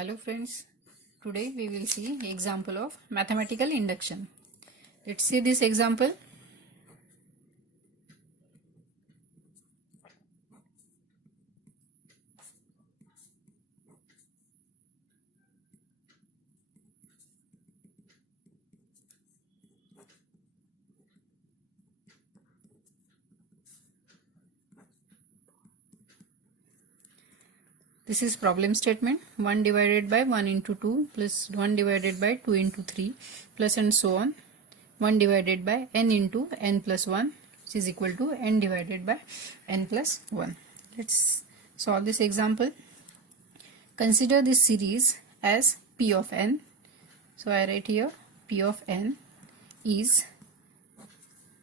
Hello friends, today we will see example of mathematical induction. Let's see this example. This is problem statement 1 divided by 1 into 2 plus 1 divided by 2 into 3 plus and so on 1 divided by n into n plus 1 which is equal to n divided by n plus 1. Let's solve this example. Consider this series as p of n. So I write here p of n is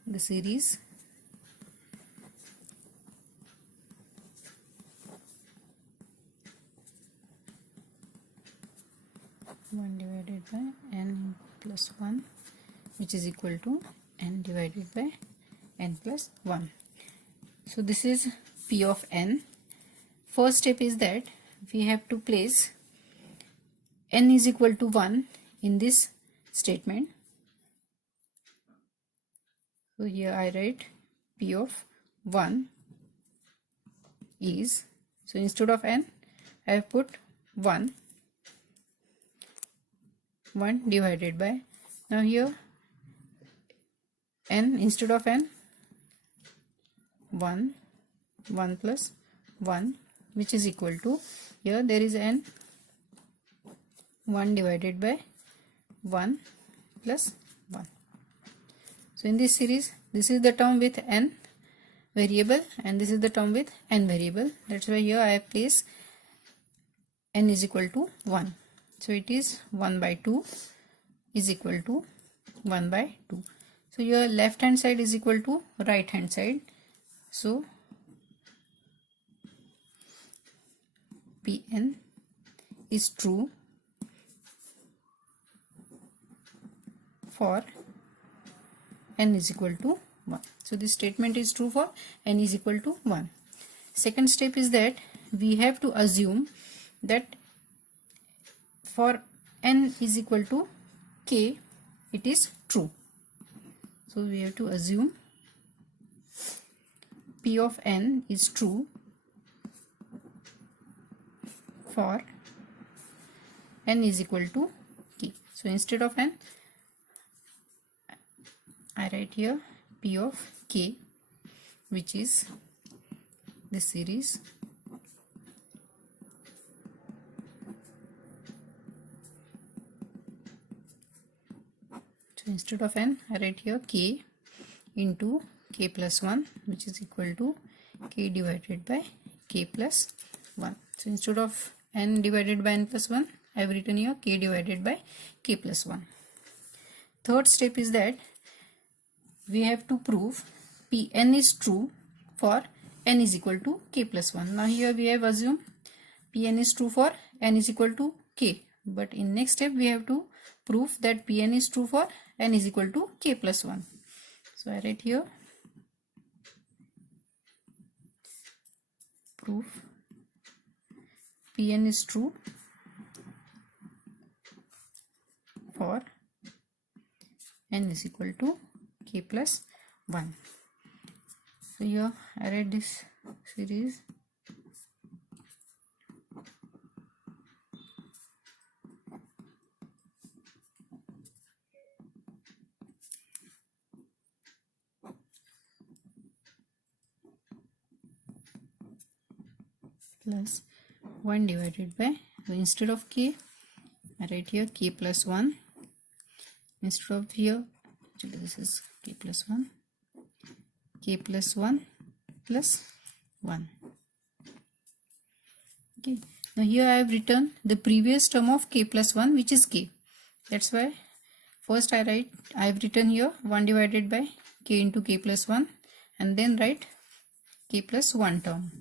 the series one divided by n plus 1 which is equal to n divided by n plus 1. So this is p of n. First step is that we have to place n is equal to 1 in this statement. So here I write p of 1 is, so instead of n I have put 1 divided by, now here n instead of n 1 plus 1 which is equal to, here there is n 1 divided by 1 plus 1. So in this series this is the term with n variable and this is the term with n variable. That's why here I have placed n is equal to 1. So it is 1 by 2 is equal to 1 by 2. So your left hand side is equal to right hand side. So Pn is true for n is equal to 1. So this statement is true for n is equal to 1. Second step is that we have to assume that for n is equal to k it is true. So we have to assume p of n is true for n is equal to k. So instead of n I write here p of k which is this series instead of n I write here k into k plus 1 which is equal to k divided by k plus 1. So instead of n divided by n plus 1 I have written here k divided by k plus 1. Third step is that we have to prove Pn is true for n is equal to k plus 1. Now here we have assumed Pn is true for n is equal to k, but in next step we have to prove that Pn is true for n is equal to k plus 1. So I write here proof Pn is true for n is equal to k plus 1. So here I write this series plus 1 divided by, so instead of k I write here k plus 1, instead of here actually this is k plus 1 plus 1. Okay, now here I have written the previous term of k plus 1 which is k. That's why first I have written here 1 divided by k into k plus 1 and then write k plus 1 term.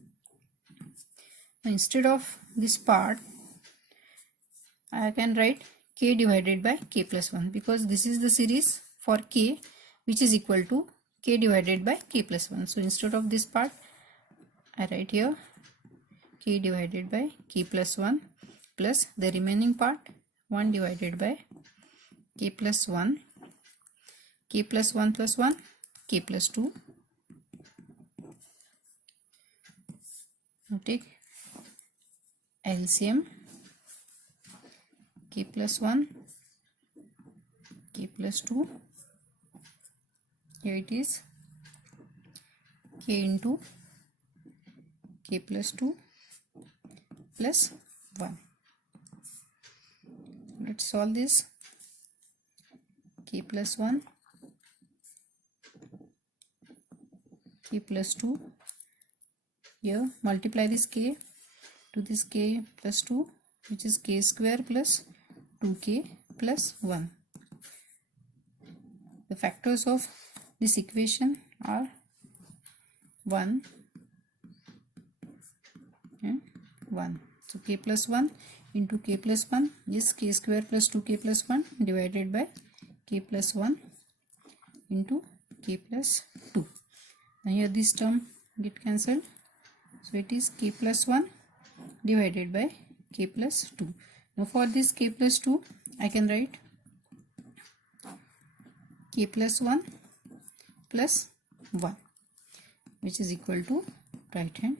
Instead of this part I can write k divided by k plus 1 because this is the series for k which is equal to k divided by k plus 1. So instead of this part I write here k divided by k plus 1 plus the remaining part 1 divided by k plus 1, k plus 1 plus 1, k plus 2. Now take LCM, k plus 1, k plus 2, here it is k into k plus 2 plus 1. Let's solve this. K plus 1, k plus 2, here multiply this k to this k plus 2, which is k square plus 2k plus 1. The factors of this equation are 1 and 1. So k plus 1 into k plus 1 is k square plus 2k plus 1 divided by k plus 1 into k plus 2. Now here this term get cancelled. So it is k plus 1 divided by k plus 2. Now for this k plus 2 I can write k plus 1 plus 1, which is equal to right hand